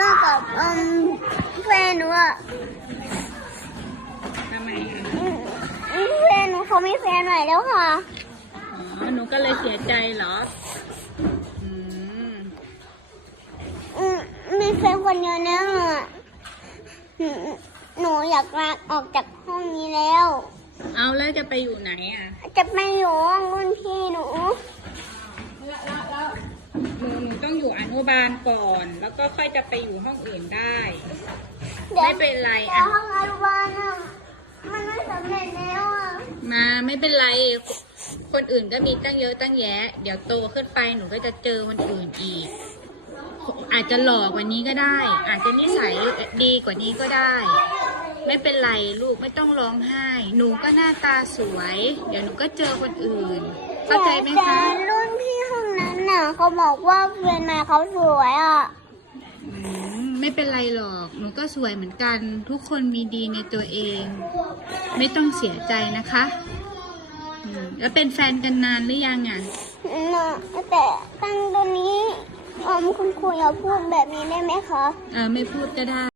เลิกกับอืมแฟนหนูอะทำไมอะอืมอืมแฟนหนูเขามีแฟนใหม่แล้วค่ะ อ๋อหนูก็เลยเสียใจเหรอ อืม อืมมีแฟนคนเดียวเนี่ยหนูหนูอยากลาออกจากห้องนี้แล้ว เอาแล้วจะไปอยู่ไหนอะ จะไปอยู่ห้องรุ่นพี่หนูหนูหนูต้องอยู่อ นุบาลก่อน แล้วก็ค่อยจะไปอยู่ห้องอื่นได้ดี๋ยวไม่เป็นไรแต่อะ ห้องอนุบาลอะมันไม่สำเร็จแล้วอะมาไม่เป็นไร คนอื่นก็มีตั้งเยอะตั้งแยะ เดี๋ยวโตขึ้นไปหนูก็จะเจอคนอื่นอีก อาจจะหล่อกว่านี้ก็ได้ อาจจะนิสัยดีกว่านี้ก็ได้ ไม่เป็นไรลูกไม่ต้องร้องไห้ หนูก็หน้าตาสวย เดี๋ยวหนูก็เจอคนอื่น เข้าใจไหมแต่คะรุ่นพี่ห้องนั้นน่ะ เขาบอกว่าแฟนใหม่เขาสวยอะ อืมไม่เป็นไรหรอก หนูก็สวยเหมือนกัน ทุกคนมีดีในตัวเอง ไม่ต้องเสียใจนะคะอืมแล้วเป็นแฟนกันนานหรือยังอะน่ะแต่ตั้งตอนนี้อมคุณครูอย่าพูดแบบนี้ได้ไหมคะ เออไม่พูดก็ได้